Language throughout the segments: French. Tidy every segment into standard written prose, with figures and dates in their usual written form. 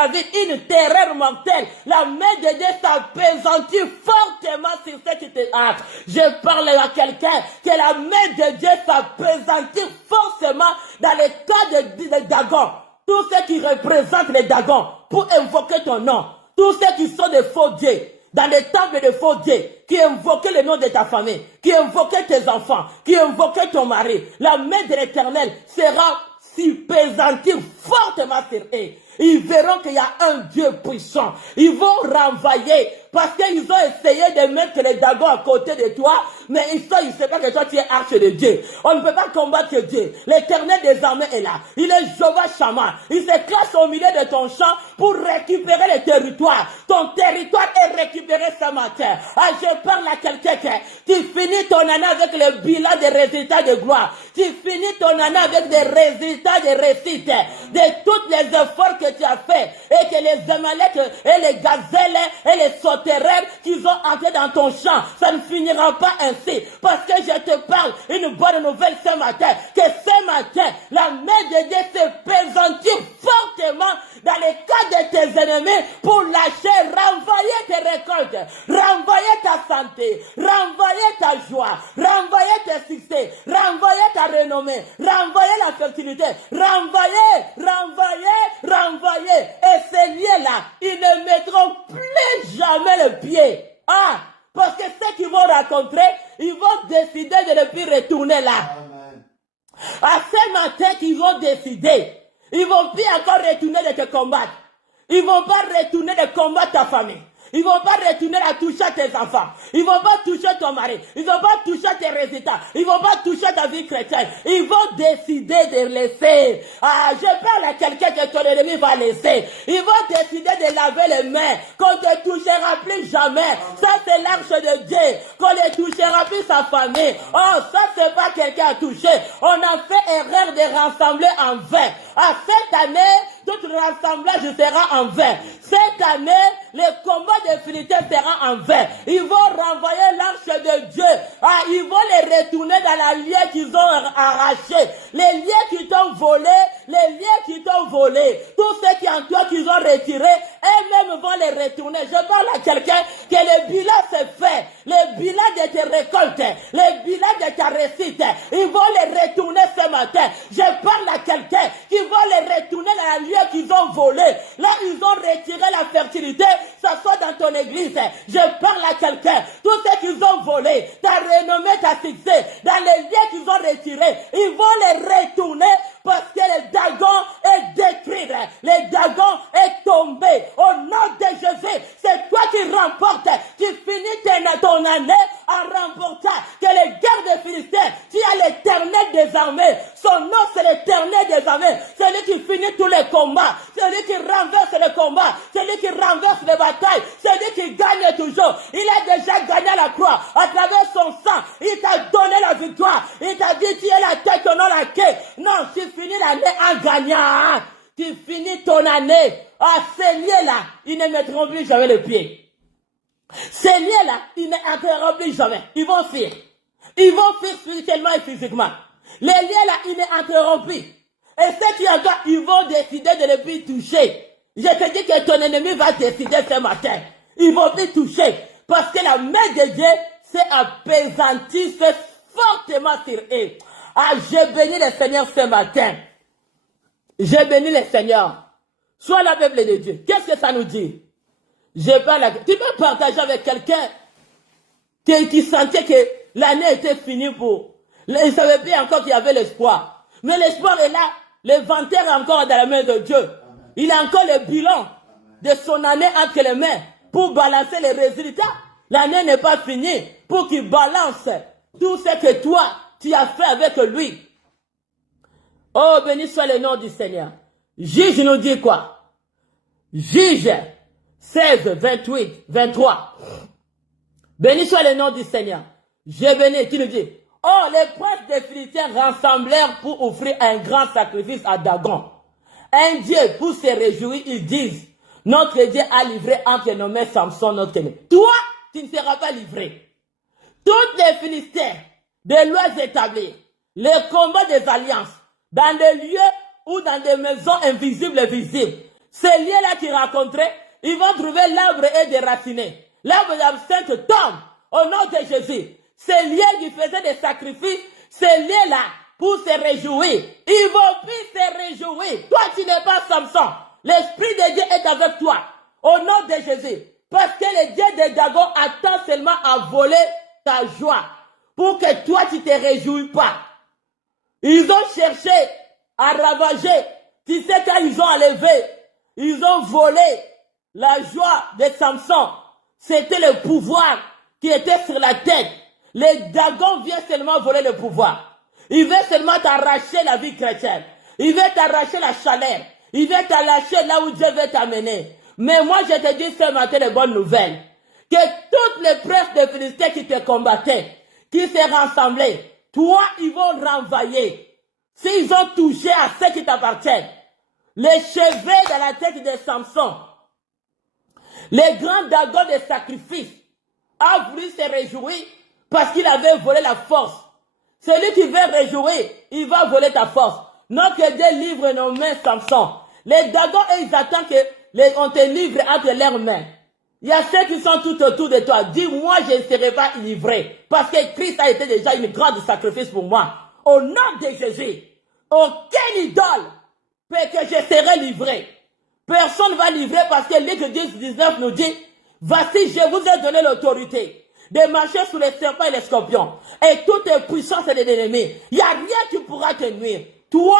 David, une terreur mortelle. La main de Dieu s'appesantit fortement sur cette arche. Je parle à quelqu'un que la main de Dieu s'appesantit forcément dans les cas de Dagon. Tous ceux qui représentent les Dagons pour invoquer ton nom. Tous ceux qui sont des faux dieux. Dans les temples de faux dieux, qui invoquaient le nom de ta famille, qui invoquaient tes enfants, qui invoquaient ton mari, la main de l'Éternel sera s'appesantir fortement sur eux. Ils verront qu'il y a un Dieu puissant. Ils vont renvoyer parce qu'ils ont essayé de mettre les Dagons à côté de toi, mais ils ne savent pas que toi tu es arche de Dieu. On ne peut pas combattre Dieu. L'Éternel des armées est là. Il est Jéhovah Shammah. Il se classe au milieu de ton champ pour récupérer le territoire. Ton territoire est récupéré ce matin. Ah, je parle à quelqu'un qui finit ton année avec le bilan des résultats de gloire. Tu finis ton année avec des résultats de réussite, de tous les efforts que tu as fait et que les Amalek et les gazelles et les sauterelles qu'ils ont entrés dans ton champ, ça ne finira pas ainsi. Parce que je te parle une bonne nouvelle ce matin, que ce matin, la main de Dieu se présentit fortement dans les cas de tes ennemis pour lâcher, renvoyer tes récoltes, renvoyer ta santé, renvoyer ta joie, renvoyer tes succès, renvoyer ta renommée, renvoyer la fertilité, renvoyer. Et ces liens-là, ils ne mettront plus jamais le pied. Ah, parce que ceux qui vont rencontrer, ils vont décider de ne plus retourner là. Amen. À ce matin qu'ils vont décider, ils vont plus encore retourner de te combattre. Ils vont pas retourner de combattre ta famille. Ils vont pas retourner à toucher tes enfants. Ils vont pas toucher ton mari. Ils vont pas toucher tes résultats. Ils vont pas toucher ta vie chrétienne. Ils vont décider de laisser. Ah, je parle à quelqu'un que ton ennemi va laisser. Ils vont décider de laver les mains. Qu'on ne te touchera plus jamais. Ça, c'est l'arche de Dieu. Qu'on ne touchera plus sa famille. Oh, ça, c'est pas quelqu'un à toucher. On a fait erreur de rassembler en vain. À cette année, tout rassemblage sera en vain. Cette année, le combat définitif sera en vain. Ils vont renvoyer l'arche de Dieu. Ah, ils vont les retourner dans la lieu qu'ils ont arraché. Les lieux qui t'ont volé, les lieux qui t'ont volé. Tous ceux qui en toi qu'ils ont retiré, eux-mêmes vont les retourner. Je parle à quelqu'un que le bilan s'est fait. Le bilan de tes récoltes, le bilan de ta réussite, ils vont les retourner ce matin. Je parle à quelqu'un qui va les retourner dans la lieu qu'ils ont volé. Là, ils ont retiré la fertilité, ça soit dans ton église. Je parle à quelqu'un, tout ce qu'ils ont volé, ta renommée, ta succès, dans les lieux qu'ils ont retirés, ils vont les retourner parce que le Dagon est détruit, le Dagon est tombé. Au nom de Jésus, c'est toi qui remportes, qui finis ton année en remportant que les guerres des Philistins, tu as l'Éternel des armées. Son nom, c'est l'Éternel des armées. Celui qui finit tous les combats, celui qui renverse les combats, celui qui renverse les batailles, celui qui gagne toujours. Il a déjà gagné à la croix à travers son sang. Il t'a donné la victoire. Il t'a dit, tu es la tête, non la queue. Non, tu finis l'année en gagnant. Tu finis ton année. Ah, ces lieux-là, ils ne mettront plus jamais le pied. Ces liens-là, ils n'interrompent plus jamais. Ils vont fuir. Ils vont fuir spirituellement et physiquement. Les liens-là, ils n'interrompent plus. Et ceux qui encore, ils vont décider de ne plus toucher. Je te dis que ton ennemi va décider ce matin. Ils vont plus toucher. Parce que la main de Dieu s'est apaisantie fortement sur eux. Ah, je bénis le Seigneur ce matin. Je bénis le Seigneur. Sois la Bible de Dieu. Qu'est-ce que ça nous dit? Tu peux partager avec quelqu'un qui sentait que l'année était finie pour. Il ne savait pas encore qu'il y avait l'espoir. Mais l'espoir est là. L'inventaire est encore dans la main de Dieu. Amen. Il a encore le bilan de son année entre les mains pour balancer les résultats. L'année n'est pas finie pour qu'il balance tout ce que toi, tu as fait avec lui. Oh, béni soit le nom du Seigneur. Juge nous dit quoi? Juge 16, 28, 23. Béni soit le nom du Seigneur. J'ai béni, qui nous dit, oh, les princes des Philistins rassemblèrent pour offrir un grand sacrifice à Dagon. Un Dieu, pour se réjouir, ils disent, notre Dieu a livré entre nos mains Samson, notre ennemi. Toi, tu ne seras pas livré. Toutes les Philistins, des lois établies, les combats des alliances, dans des lieux ou dans des maisons invisibles et visibles, Ces liens-là qu'ils rencontraient, ils vont trouver l'arbre est déraciné. L'arbre d'absinthe tombe au nom de Jésus. Ces liens qui faisaient des sacrifices, ces liens-là, pour se réjouir, ils vont plus se réjouir. Toi, tu n'es pas Samson. L'Esprit de Dieu est avec toi. Au nom de Jésus. Parce que le Dieu de Dagon attend seulement à voler ta joie. Pour que toi, tu ne te réjouis pas. Ils ont cherché à ravager. Tu sais, quand ils ont enlevé, ils ont volé la joie de Samson. C'était le pouvoir qui était sur la tête. Les Dagon viennent seulement voler le pouvoir. Il veut seulement t'arracher la vie chrétienne. Il veut t'arracher la chaleur. Il veut t'arracher là où Dieu veut t'amener. Mais moi, je te dis ce matin de bonnes nouvelles. Que toutes les princes de Philistins qui te combattaient, qui s'est rassemblés, toi, ils vont renvoyer. S'ils ont touché à ceux qui t'appartiennent, les cheveux de la tête de Samson, les grands Dagon de sacrifice, a voulu se réjouir parce qu'il avait volé la force. Celui qui veut réjouir, il va voler ta force. Non que Dieu livre nos mains, Samson. Les Dagon, ils attendent qu'on te livre entre leurs mains. Il y a ceux qui sont tout autour de toi. Dis-moi, je ne serai pas livré. Parce que Christ a été déjà une grande sacrifice pour moi. Au nom de Jésus, aucune idole peut que je serai livré. Personne ne va livrer parce que Luc 10-19 nous dit, voici, je vous ai donné l'autorité de marcher sous les serpents et les scorpions et toutes les puissances de l'ennemi. Il n'y a rien qui pourra te nuire. Toi,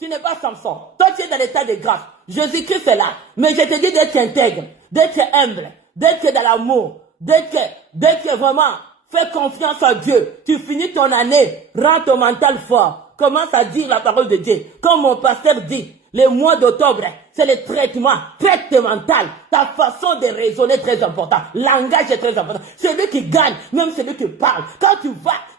tu n'es pas Samson. Toi, tu es dans l'état de grâce. Jésus-Christ est là. Mais je te dis d'être intègre, d'être humble, d'être dans l'amour, d'être vraiment, fais confiance à Dieu. Tu finis ton année, rends ton mental fort. Commence à dire la parole de Dieu. Comme mon pasteur dit, le mois d'octobre, c'est le traitement mental. Ta façon de raisonner est très important. Langage est très important. Celui qui gagne, même celui qui parle. Quand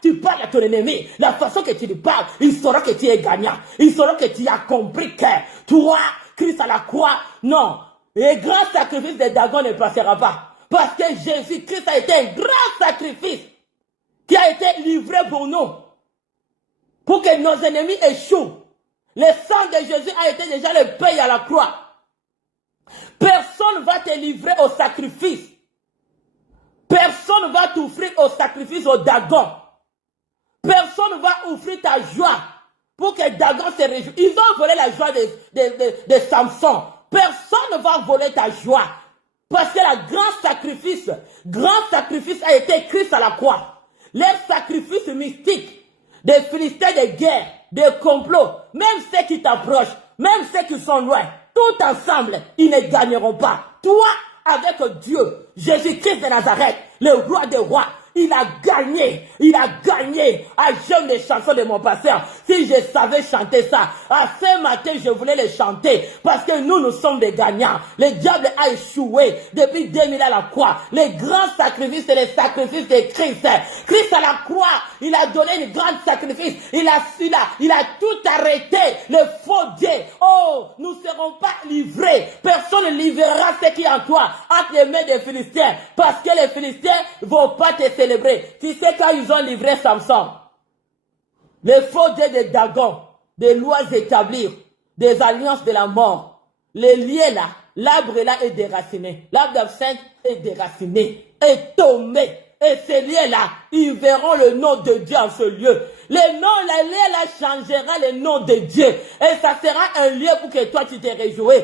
tu parles à ton ennemi. La façon que tu lui parles, il saura que tu es gagnant. Il saura que tu as compris que toi, Christ à la croix, non. Le grand sacrifice de Dagon ne passera pas. Parce que Jésus-Christ a été un grand sacrifice qui a été livré pour nous. Pour que nos ennemis échouent. Le sang de Jésus a été déjà le paye à la croix. Personne ne va te livrer au sacrifice. Personne ne va t'offrir au sacrifice au Dagon. Personne ne va offrir ta joie pour que Dagon se réjouisse. Ils ont volé la joie de Samson. Personne ne va voler ta joie. Parce que le grand sacrifice a été Christ à la croix. Les sacrifices mystiques des Philistins de guerre, des complots, même ceux qui t'approchent, même ceux qui sont loin, tout ensemble, ils ne gagneront pas. Toi, avec Dieu, Jésus-Christ de Nazareth, le roi des rois, il a gagné. À j'aime les chansons de mon pasteur. Si je savais chanter ça, à ce matin, je voulais les chanter. Parce que nous sommes des gagnants. Le diable a échoué depuis 2000 à la croix. Les grands sacrifices, c'est les sacrifices de Christ. Christ à la croix, il a donné une grande sacrifice. Il a tout arrêté. Le faux Dieu. Oh, nous ne serons pas livrés. Personne ne livrera ce qui est en toi entre les mains des Philistins. Parce que les Philistins ne vont pas te célébrer. Tu sais quand ils ont livré Samson, les faux dieux de Dagon, des lois établies, des alliances de la mort, les liens là, l'arbre là est déraciné, l'arbre d'absinthe est déraciné, est tombé. Et ces liens-là, ils verront le nom de Dieu en ce lieu. Le nom, la lien là changera le nom de Dieu. Et ça sera un lieu pour que toi tu te réjouis.